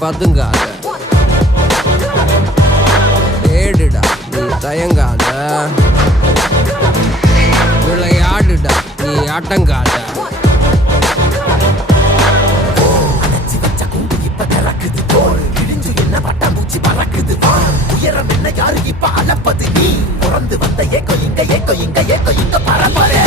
பதுங்காத, தேடுடா நீ தயங்காத, விளையாடுடா நீ அடங்காத. உயரம் என்ன யாரு இப்ப அளப்பது நீ பிறந்து வந்த ஏக்கோ இங்க பரப்பரே